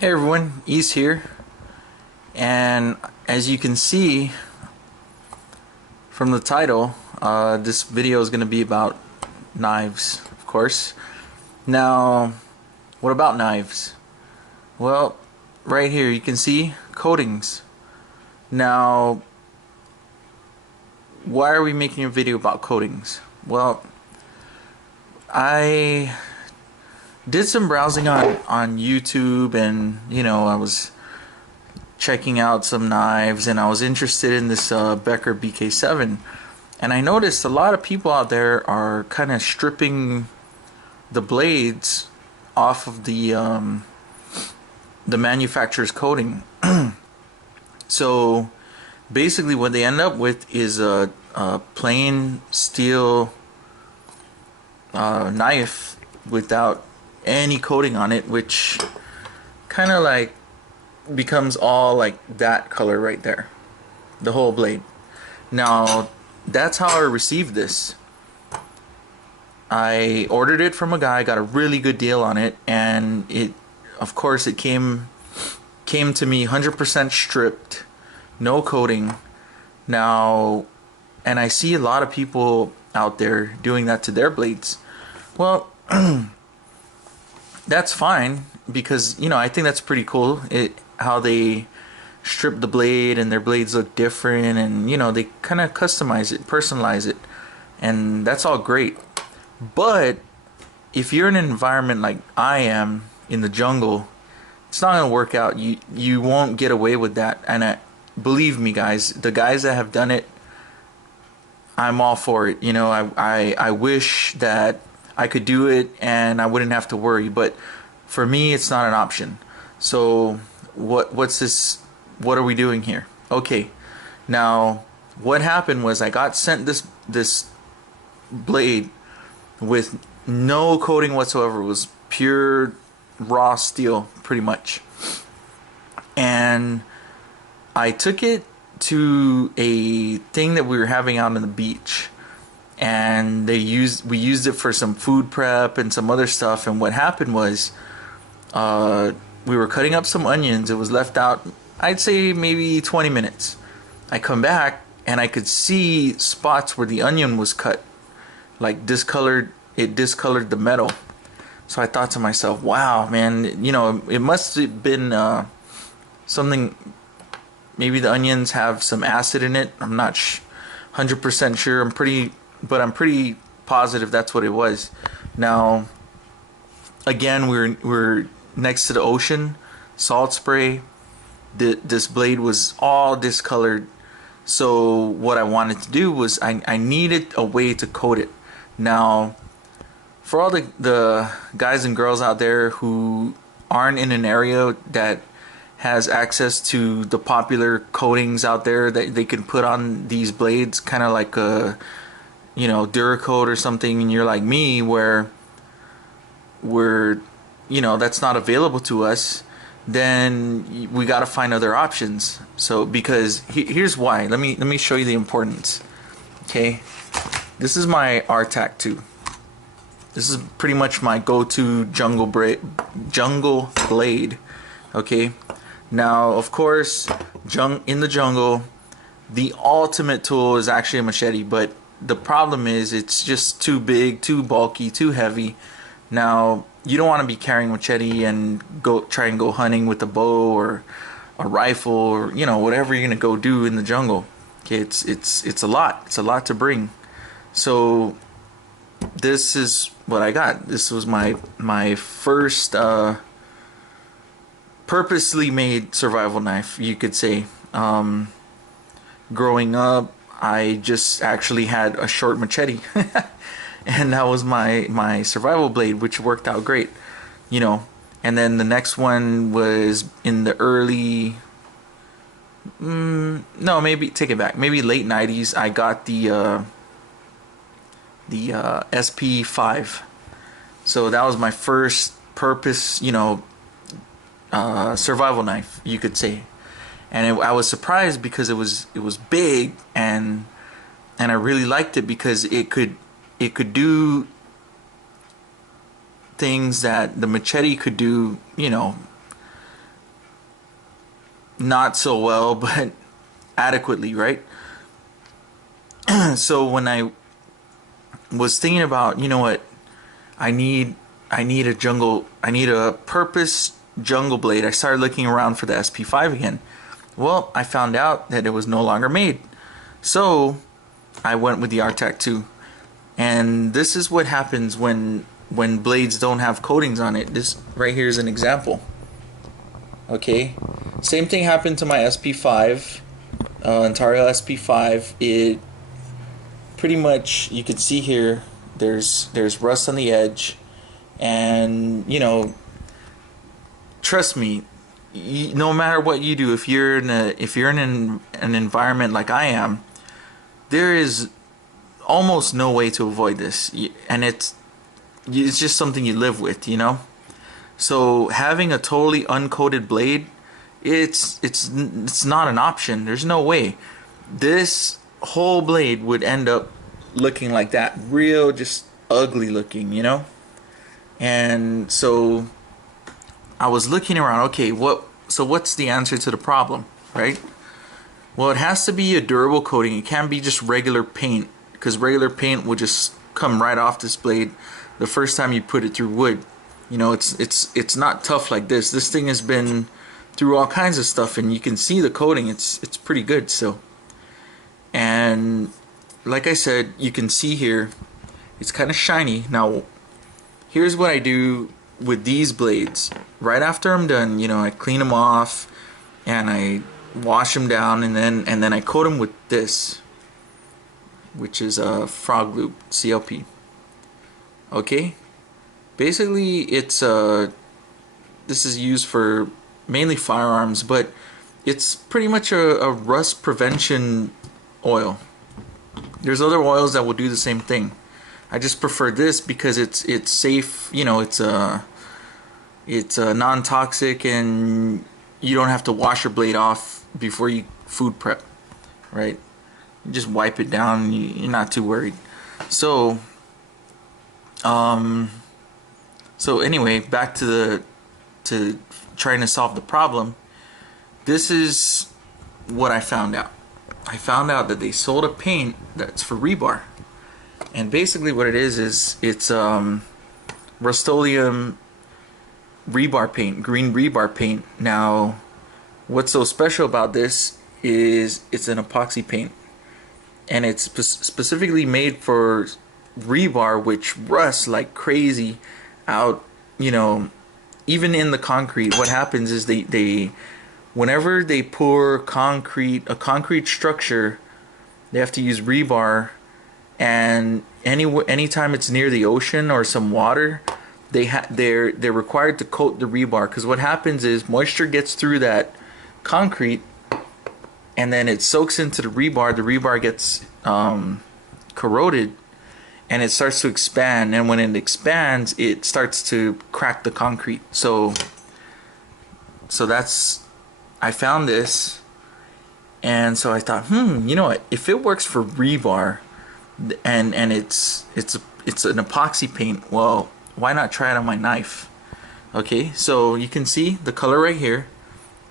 Hey everyone, East here, and as you can see from the title, this video is going to be about knives, of course. Now, what about knives? Well, right here you can see coatings. Now, why are we making a video about coatings? Well, I did some browsing on YouTube, and I was checking out some knives, and I was interested in this Becker BK7, and I noticed a lot of people out there are kind of stripping the blades off of the manufacturer's coating. So basically what they end up with is a plain steel knife without any coating on it, which kind of like becomes all like that color right there, the whole blade. Now, that's how I received this. I ordered it from a guy, got a really good deal on it, and it, of course, it came to me 100% stripped, no coating. Now, and I see a lot of people out there doing that to their blades. Well, that's fine, because I think that's pretty cool. How they strip the blade and their blades look different, and they kind of customize it, personalize it, and that's all great. But if you're in an environment like I am in the jungle, it's not gonna work out. You won't get away with that. And believe me, guys, the guys that have done it, I'm all for it. I wish that I could do it and I wouldn't have to worry, but for me it's not an option. So what's this? What are we doing here? Okay, now what happened was I got sent this blade with no coating whatsoever. It was pure raw steel, pretty much. And I took it to a thing that we were having out on the beach, and we used it for some food prep and some other stuff. And what happened was, we were cutting up some onions. It was left out, I'd say maybe 20 minutes. I come back and I could see spots where the onion was cut, like discolored. It discolored the metal. So I thought to myself, wow, man, it must have been something. Maybe the onions have some acid in it. I'm not 100% sure. I'm pretty positive that's what it was. Now, again, we're next to the ocean, salt spray. This blade was all discolored. So what I wanted to do was I needed a way to coat it. Now, for all the guys and girls out there who aren't in an area that has access to the popular coatings out there that they can put on these blades, kind of like a Duracoat or something, and you're like me, where that's not available to us, then we got to find other options. So because here's why. Let me show you the importance. Okay, this is my RTAC 2. This is pretty much my go-to jungle blade. Okay, now of course, in the jungle, the ultimate tool is actually a machete, but the problem is it's just too big, too bulky, too heavy. Now, you don't want to be carrying a machete and try and go hunting with a bow or a rifle, or whatever you're gonna go do in the jungle. Okay, it's a lot. It's a lot to bring. So this is what I got. This was my first purposely made survival knife, you could say. Growing up, I just actually had a short machete. And that was my survival blade, which worked out great, And then the next one was in the early, no, maybe take it back, maybe late 90s. I got the SP5. So that was my first purpose, survival knife, you could say. And I was surprised because it was big, and I really liked it because it could do things that the machete could do, not so well, but adequately, right? So when I was thinking about, you know what, I need I need a purpose jungle blade. I started looking around for the SP5 again. Well, I found out that it was no longer made. So I went with the RTAC 2. And this is what happens when blades don't have coatings on it. This right here is an example. Okay, same thing happened to my SP5, Ontario SP5. It pretty much, you can see here, there's rust on the edge, and you know, trust me, no matter what you do, if you're in an environment like I am, there is almost no way to avoid this, and it's just something you live with, you know. So having a totally uncoated blade, it's not an option. There's no way. This whole blade would end up looking like that, real just ugly looking, you know. And so I was looking around. Okay, what's the answer to the problem, right? Well, it has to be a durable coating. It can't be just regular paint, because regular paint will just come right off this blade the first time you put it through wood. You know, it's not tough like this. This thing has been through all kinds of stuff, and you can see the coating. It's pretty good still. And like I said, you can see here, it's kind of shiny. Now, here's what I do with these blades. Right after I'm done, you know, I clean them off and I wash them down, and then I coat them with this, which is a frog loop CLP. Okay, basically it's this is used for mainly firearms, but it's pretty much a rust prevention oil. There's other oils that will do the same thing. I just prefer this because it's safe. You know, it's non-toxic, and you don't have to wash your blade off before you food prep, right? You just wipe it down. You're not too worried. So anyway, back to trying to solve the problem. This is what I found out. I found out that they sold a paint that's for rebar, and basically what it is it's Rust-Oleum rebar paint, green rebar paint. Now, what's so special about this is it's an epoxy paint, and it's specifically made for rebar, which rusts like crazy out, you know, even in the concrete. What happens is they whenever they pour a concrete structure, they have to use rebar, and anytime it's near the ocean or some water, they're required to coat the rebar, because what happens is moisture gets through that concrete and then it soaks into the rebar gets corroded, and it starts to expand, and when it expands, it starts to crack the concrete. So that's, I found this, and so I thought, you know what, if it works for rebar, and it's an epoxy paint, well, why not try it on my knife? Okay, so you can see the color right here.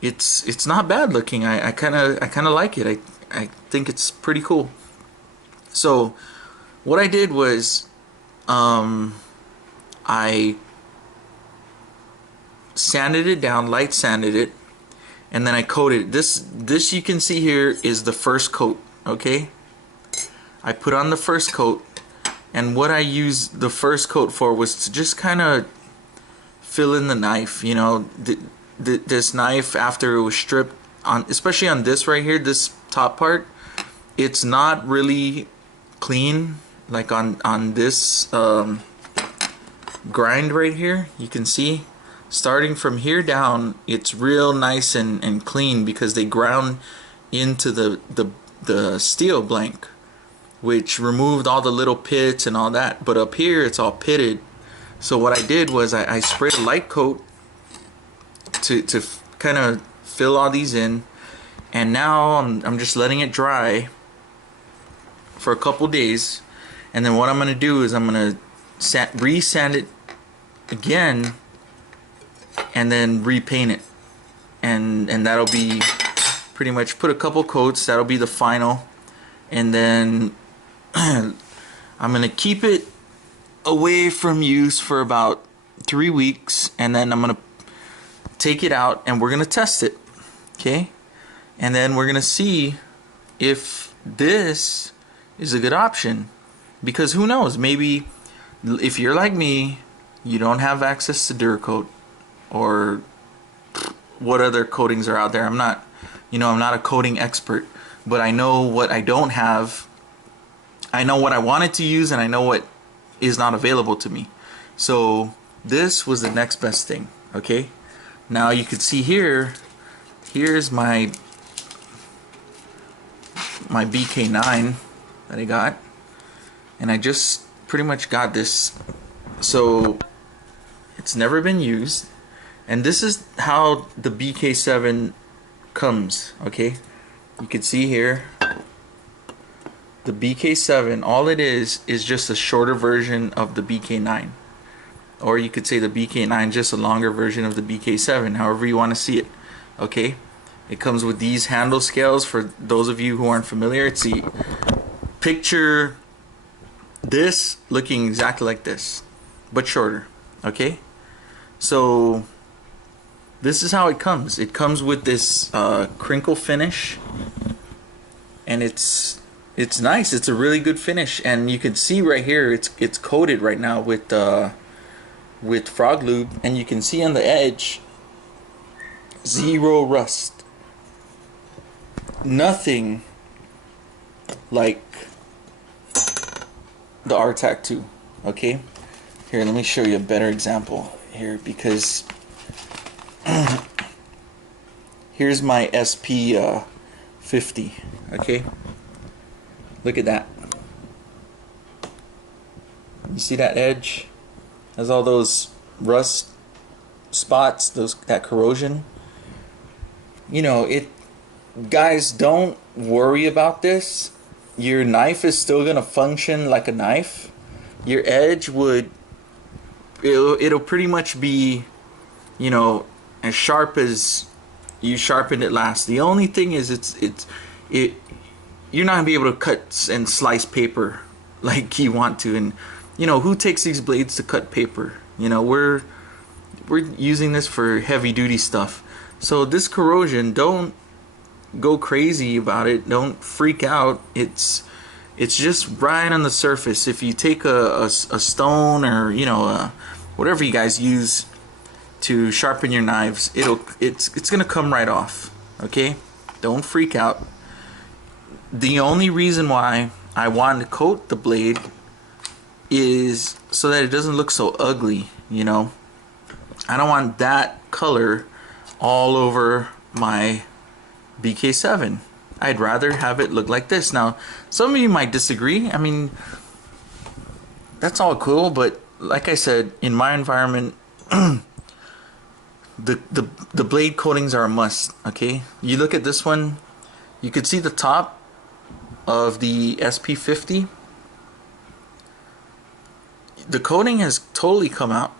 It's not bad looking. I kind of like it. I think it's pretty cool. So what I did was I sanded it down, light sanded it, and then I coated it. This you can see here is the first coat. Okay, I put on the first coat, and what I used the first coat for was to just kind of fill in the knife. You know, this knife, after it was stripped, especially on this right here, this top part, it's not really clean. Like on this grind right here, you can see, starting from here down, it's real nice and clean, because they ground into the steel blank, which removed all the little pits and all that. But up here, it's all pitted. So what I did was I sprayed a light coat to kind of fill all these in, and now I'm just letting it dry for a couple days, and then what I'm gonna do is I'm gonna re-sand it again, and then repaint it, and that'll be pretty much put a couple coats. That'll be the final, and then I'm gonna keep it away from use for about 3 weeks, and then I'm gonna take it out and we're gonna test it. Okay, and then we're gonna see if this is a good option, because who knows, maybe if you're like me, you don't have access to Duracoat or what other coatings are out there. I'm not a coating expert, but I know what I don't have. I know what I wanted to use, and I know what is not available to me. So this was the next best thing. Okay, now you can see here's my BK9 that I got, and I just pretty much got this, so it's never been used. And this is how the BK7 comes. Okay, you can see here the BK7, all it is just a shorter version of the BK9, or you could say the BK9 just a longer version of the BK7, however you want to see it. Okay, it comes with these handle scales. For those of you who aren't familiar, it's the picture this looking exactly like this but shorter. Okay, so this is how it comes. It comes with this crinkle finish, and it's nice. It's a really good finish, and you can see right here it's coated right now with frog lube, and you can see on the edge, zero rust. Nothing like the RTAC 2. Okay, here, let me show you a better example here, because here's my SP 50. Okay, look at that. You see that edge? Has all those rust spots, that corrosion. Guys, don't worry about this. Your knife is still gonna function like a knife. Your edge it'll pretty much be, as sharp as you sharpened it last. The only thing is you're not gonna be able to cut and slice paper like you want to. And who takes these blades to cut paper? We're using this for heavy duty stuff. So this corrosion, don't go crazy about it. Don't freak out. It's just right on the surface. If you take a stone, or whatever you guys use to sharpen your knives, it's gonna come right off. Okay, don't freak out. The only reason why I wanted to coat the blade is so that it doesn't look so ugly. I don't want that color all over my BK7. I'd rather have it look like this. Now, some of you might disagree. I mean, that's all cool, but like I said, in my environment, the blade coatings are a must. Okay, you look at this one, you could see the top of the SP50. The coating has totally come out,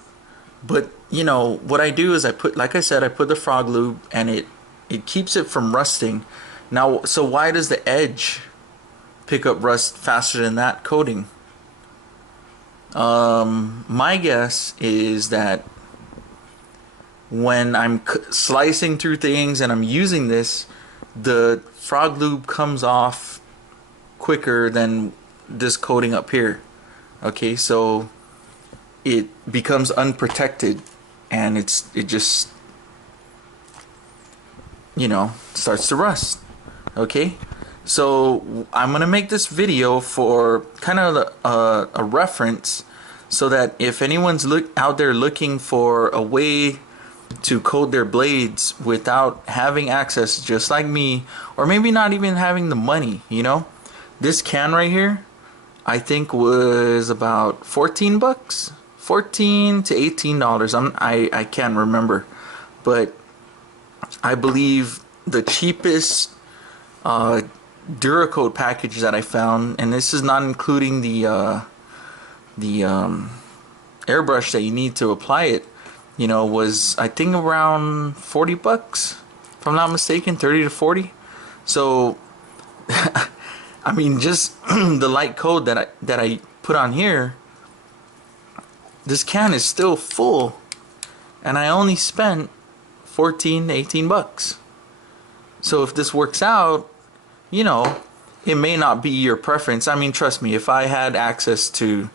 but what I do is I put the frog lube, and it keeps it from rusting. Now, so why does the edge pick up rust faster than that coating? My guess is that when I'm slicing through things and I'm using this, the frog lube comes off quicker than this coating up here. Okay, so it becomes unprotected, and it just starts to rust. Okay, so I'm gonna make this video for kind of a reference, so that if anyone's out there looking for a way to coat their blades without having access, just like me, or maybe not even having the money, this can right here, I think was about 14 bucks, $14 to $18. I can't remember, but I believe the cheapest Duracoat package that I found, and this is not including the airbrush that you need to apply it, was I think around 40 bucks, if I'm not mistaken, 30 to 40. So I mean, just the light coat that I put on here, this can is still full, and I only spent 14 to 18 bucks. So if this works out, you know, it may not be your preference. I mean, trust me, if I had access to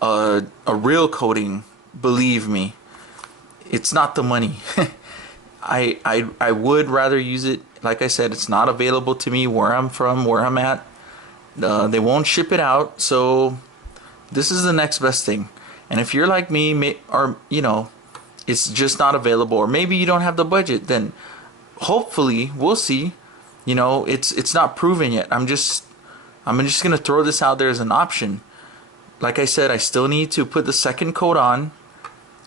a real coating, believe me, it's not the money. I would rather use it. Like I said, it's not available to me where I'm from, where I'm at. They won't ship it out, so this is the next best thing. And if you're like me, or you know, it's just not available, or maybe you don't have the budget, then hopefully we'll see. You know, it's not proven yet. I'm just gonna throw this out there as an option. Like I said, I still need to put the second coat on,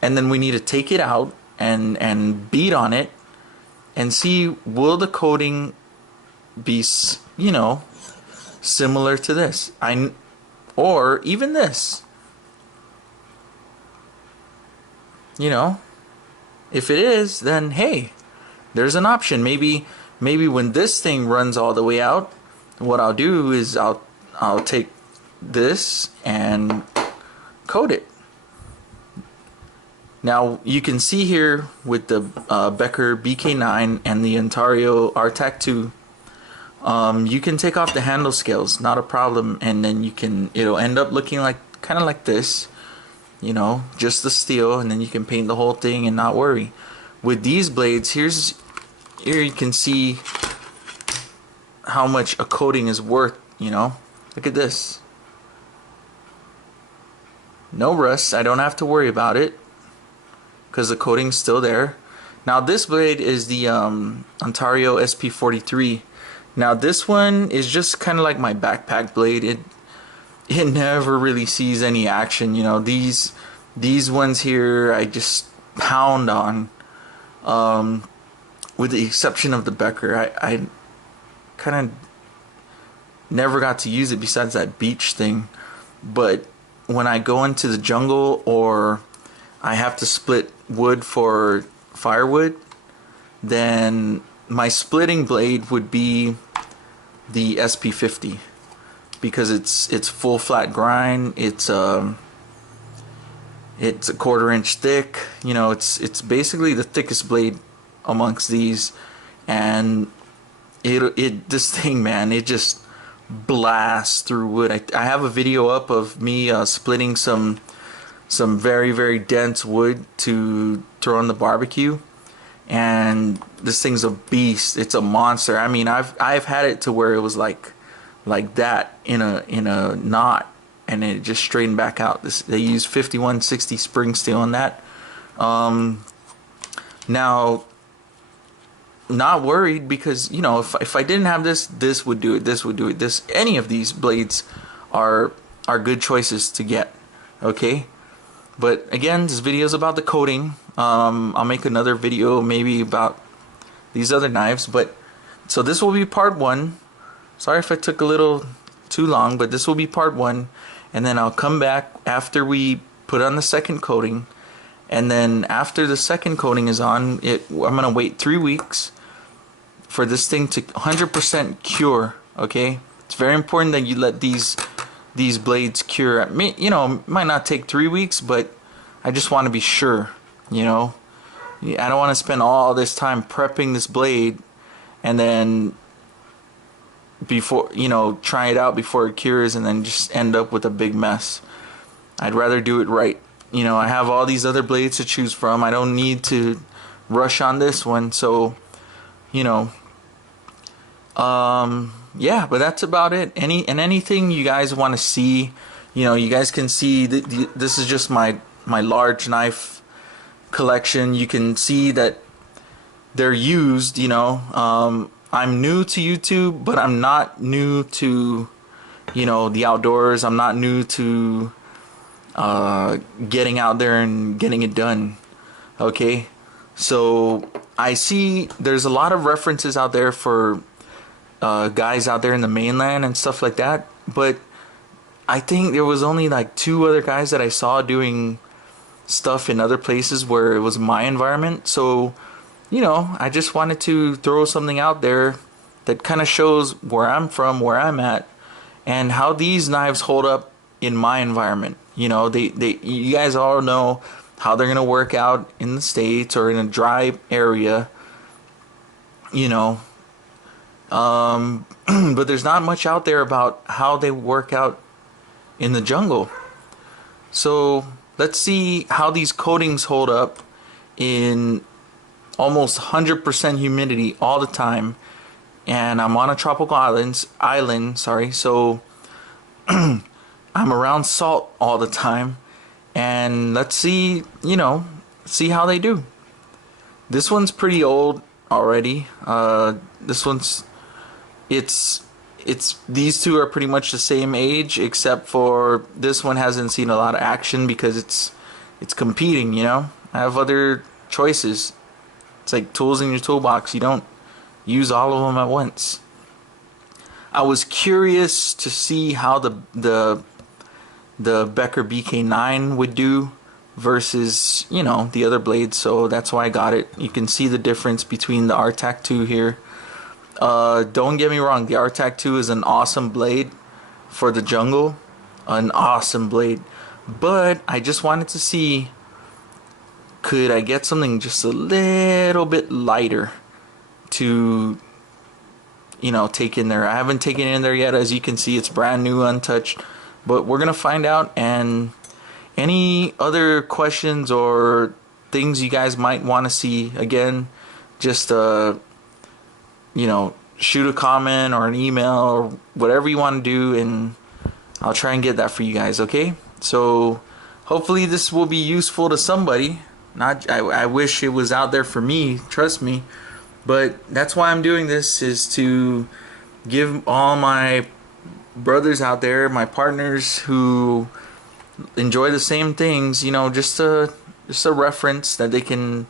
and then we need to take it out and beat on it and see, will the coating be, you know, similar to this, or even this. You know, if it is, then hey, there's an option. Maybe when this thing runs all the way out, what I'll do is I'll take this and coat it. Now you can see here with the Becker BK9 and the Ontario RTAC 2, you can take off the handle scales, not a problem, and then it'll end up looking like kind of like this, you know, just the steel, and then you can paint the whole thing and not worry. With these blades, here you can see how much a coating is worth, you know. Look at this. No rust, I don't have to worry about it because the coating's still there. Now this blade is the Ontario SP43. Now this one is just kind of like my backpack blade. It never really sees any action, you know. These ones here I just pound on, with the exception of the Becker. I kind of never got to use it besides that beach thing. But when I go into the jungle, or I have to split wood for firewood, then my splitting blade would be the SP50, because it's full flat grind. It's a 1/4 inch thick. You know, it's basically the thickest blade amongst these, and this thing, man, it just blasts through wood. I have a video up of me splitting some very, very dense wood to throw on the barbecue, and this thing's a beast. It's a monster. I mean, I've had it to where it was like that in a knot, and it just straightened back out. They use 5160 spring steel on that. Now, not worried, because you know, if I didn't have this would do it. This would do it. Any of these blades are good choices to get. Okay. But again, this video is about the coating. I'll make another video maybe about these other knives. But so this will be part 1. Sorry if I took a little too long, but this will be part 1. And then I'll come back after we put on the second coating. And then after the second coating is on, I'm going to wait 3 weeks for this thing to 100% cure. Okay? It's very important that you let these blades cure. You know, it might not take 3 weeks, but I just want to be sure, you know. I don't want to spend all this time prepping this blade and then before, you know, try it out before it cures and then just end up with a big mess. I'd rather do it right. You know, I have all these other blades to choose from. I don't need to rush on this one. So, you know, yeah, but that's about it. Anything you guys want to see, you know, you guys can see this is just my large knife collection. You can see that they're used, you know. I'm new to YouTube, but I'm not new to, you know, the outdoors. I'm not new to getting out there and getting it done. Okay, so I see there's a lot of references out there for guys out there in the mainland and stuff like that, but I think there was only like 2 other guys that I saw doing stuff in other places where it was my environment. So, you know, I just wanted to throw something out there that kind of shows where I'm from, where I'm at, and how these knives hold up in my environment. You know, you guys all know how they're gonna work out in the States or in a dry area, you know. But there's not much out there about how they work out in the jungle. So let's see how these coatings hold up in almost 100% humidity all the time. And I'm on a tropical island, sorry. So I'm around salt all the time. And let's see, see how they do. This one's pretty old already. This one's it's these two are pretty much the same age, except for this one hasn't seen a lot of action because it's competing, you know. I have other choices. It's like tools in your toolbox. You don't use all of them at once. I was curious to see how the Becker BK9 would do versus, the other blades, so that's why I got it. You can see the difference between the RTAC 2 here. Don't get me wrong, the RTAC 2 is an awesome blade for the jungle, an awesome blade, but I just wanted to see, could I get something just a little bit lighter to, take in there. I haven't taken it in there yet. As you can see, it's brand new, untouched, but we're gonna find out. And any other questions or things you guys might want to see, again, just shoot a comment or an email or whatever you want to do, and I'll try and get that for you guys, okay? So hopefully this will be useful to somebody. I wish it was out there for me, trust me, but that's why I'm doing this, is to give all my brothers out there, my partners who enjoy the same things, just a reference that they can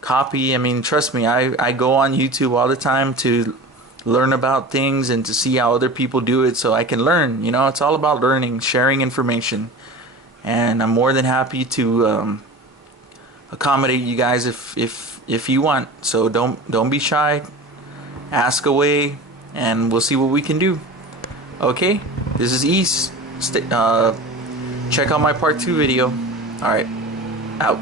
copy. I mean, trust me, I go on YouTube all the time to learn about things and to see how other people do it so I can learn. It's all about learning, sharing information, and I'm more than happy to accommodate you guys if you want. So don't be shy, ask away, and we'll see what we can do. Okay, this is East. Check out my part 2 video. Alright, out.